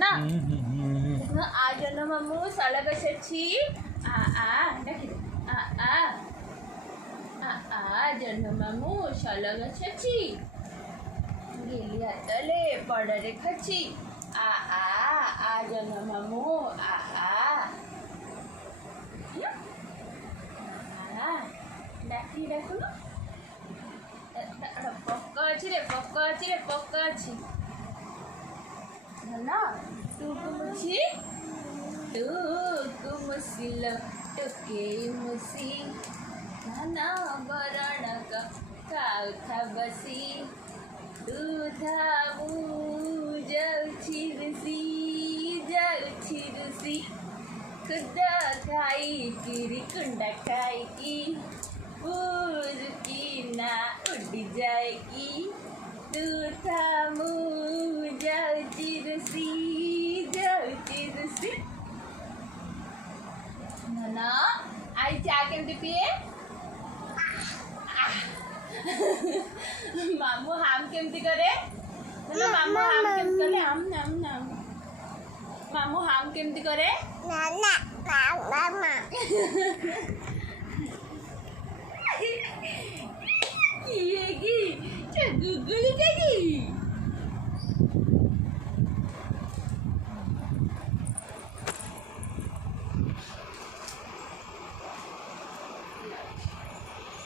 ना आज न मामू शाळा कशाची आ दाखव आज न मामू शाळा कशाची गेली आतले पडरेखाची आज न मामू डाकू ना पक्का अच्छी रे पक्का अच्छी ना तू मुसिल टुके मुसी ना बरण का था बसी तू धामू जाऊची रुसी खुदा खाई किरी कुंडा खाई की पूर की ना उड़ जाएगी तू थामू जाऊची रुसी ना आई चाय केमती पिए मामू हाम केमती करे मामू हाम केमती करे हम मामू हाम केमती करे ये की गुगली